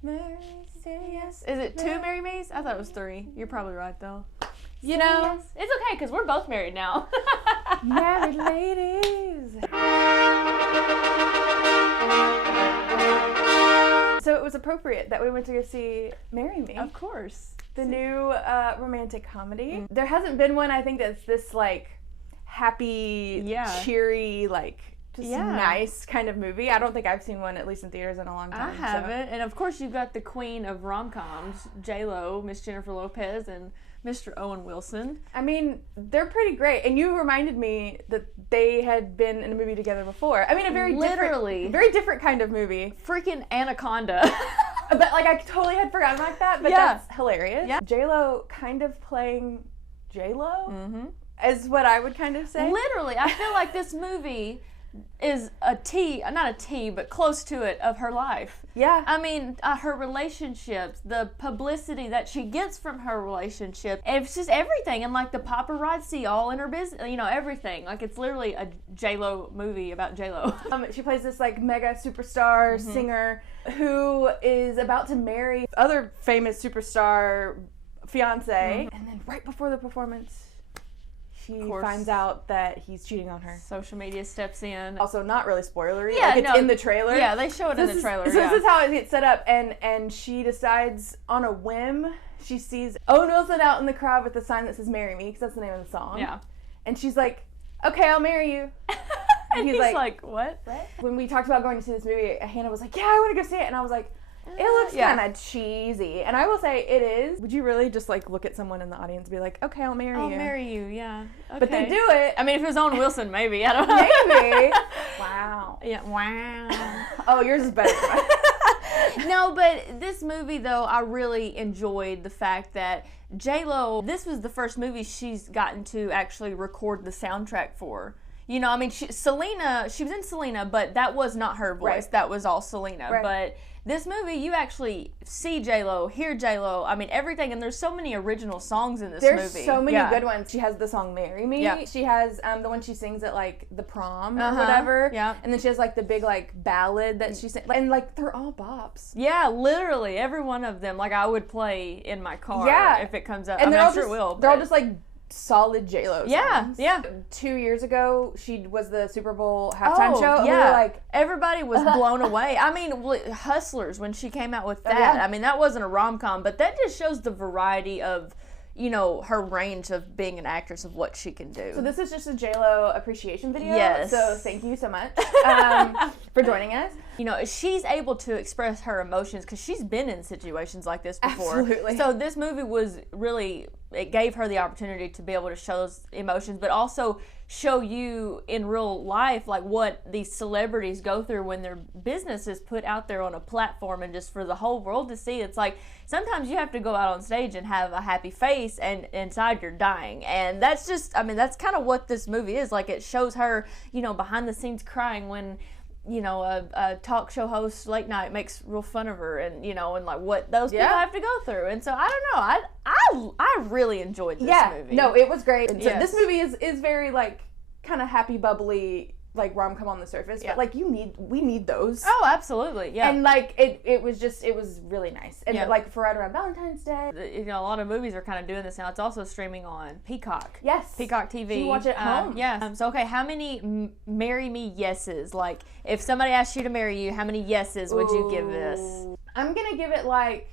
Mary, say yes. Is it 2 Marry Me's? I thought it was 3. You're probably right, though. You know, Yes. It's okay, because we're both married now. married ladies. So it was appropriate that we went to go see Marry Me. Of course. The new romantic comedy. There hasn't been one, I think, that's this, like, happy, cheery, like, just nice kind of movie. I don't think I've seen one, at least in theaters, in a long time. I haven't. And, of course, you've got the queen of rom-coms, J-Lo, Miss Jennifer Lopez, and Mr. Owen Wilson. I mean, they're pretty great. And you reminded me that they had been in a movie together before. I mean, a very different kind of movie. Freaking Anaconda. But, like, I totally had forgotten like that, but that's hilarious. Yeah. J-Lo kind of playing J-Lo is what I would kind of say. Literally. I feel like this movie is not a T, but close to it, of her life. Yeah. I mean, her relationships, the publicity that she gets from her relationship, it's just everything. And, like, the paparazzi all in her business, you know, everything. Like, it's literally a J-Lo movie about J-Lo. She plays this, like, mega superstar singer who is about to marry other famous superstar fiance. And then right before the performance, she finds out that he's cheating on her. Social media steps in. Also, not really spoilery. Yeah, like, it's in the trailer. Yeah, they show it in the trailer. So this is how it gets set up, and she decides on a whim. She sees Owen Wilson out in the crowd with a sign that says "Marry Me," because that's the name of the song. Yeah. And she's like, "Okay, I'll marry you." And he's like, what? When we talked about going to see this movie, Hannah was like, "Yeah, I want to go see it," and I was like, it looks kind of cheesy. And I will say it is. Would you really just, like, look at someone in the audience and be like, "Okay, I'll marry you"? I'll marry you, yeah. Okay. But they do it. I mean, if it was Owen Wilson, maybe. I don't know. Maybe. Wow. Yeah, wow. Oh, yours is better. No, but this movie, though, I really enjoyed the fact that J-Lo, this was the first movie she's gotten to actually record the soundtrack for. You know, I mean, she was in Selena, but that was not her voice. Right. That was all Selena. Right. But this movie, you actually see J-Lo, hear J-Lo, I mean, everything, and there's so many original songs in this movie. There's so many good ones. She has the song "Marry Me." Yeah. She has the one she sings at, like, the prom or whatever. Yeah. And then she has, like, the big, like, ballad that she sings. And, like, they're all bops. Yeah, literally, every one of them. Like, I would play in my car if it comes up. And I'm sure it will. They're all just, like, solid J-Lo songs. Yeah. 2 years ago, she was the Super Bowl halftime show. And we were like, everybody was blown away. I mean, Hustlers, when she came out with that, I mean, that wasn't a rom-com, but that just shows the variety of, you know, her range of being an actress, of what she can do. So this is just a J-Lo appreciation video. Yes. So thank you so much for joining us. You know, she's able to express her emotions because she's been in situations like this before. Absolutely. So this movie was really, it gave her the opportunity to be able to show those emotions, but also show you in real life, like, what these celebrities go through when their business is put out there on a platform and just for the whole world to see. It's like, sometimes you have to go out on stage and have a happy face, and inside you're dying. And that's just, I mean, that's kind of what this movie is. Like, it shows her, you know, behind the scenes crying when, you know, a talk show host late night makes real fun of her, and, you know, and, like, what those people have to go through. And so I don't know, I really enjoyed this movie. No, it was great. And so this movie is very, like, kind of happy, bubbly, like, rom-com on the surface, but, like, we need those. Oh, absolutely, yeah. And, like, it was really nice. And, like, for right around Valentine's Day. You know, a lot of movies are kind of doing this now. It's also streaming on Peacock. Yes. Peacock TV. So you watch it at home. Yeah. So, okay, how many marry me yeses? Like, if somebody asked you to marry you, how many yeses would you give this? I'm going to give it, like,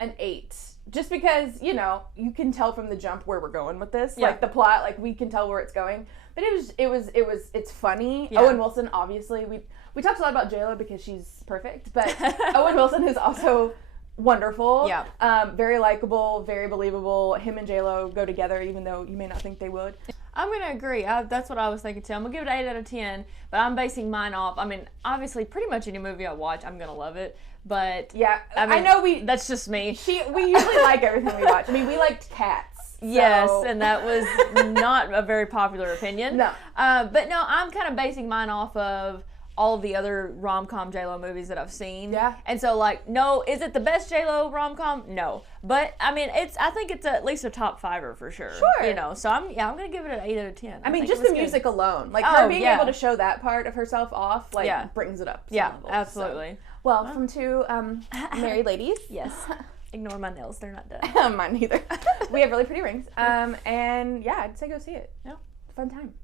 an 8. Just because, you know, you can tell from the jump where we're going with this. Yeah. Like, the plot, like, we can tell where it's going. But it's funny. Yeah. Owen Wilson, obviously, we talked a lot about J-Lo because she's perfect, but Owen Wilson is also wonderful. Yeah. Very likable, very believable. Him and J-Lo go together, even though you may not think they would. I'm going to agree. That's what I was thinking too. I'm going to give it an 8 out of 10, but I'm basing mine off, I mean, obviously, pretty much any movie I watch, I'm going to love it. But yeah, I mean, I know that's just me. We usually like everything we watch. I mean, we liked Cats. So. Yes, and that was not a very popular opinion. No. But no, I'm kind of basing mine off of all of the other rom-com J-Lo movies that I've seen. Yeah. And so, like, no, is it the best J-Lo rom-com? No. But, I mean, I think it's at least a top 5er for sure. Sure. You know, so I'm going to give it an 8 out of 10. I mean, think just it was the good. music alone. Like, Oh, her being yeah. able to show that part of herself off, like, Yeah. brings it up. Yeah, levels, absolutely. So. Well, from two married ladies. Yes. Ignore my nails. They're not done. Mine neither. We have really pretty rings. And, yeah, I'd say go see it. Yeah. Fun time.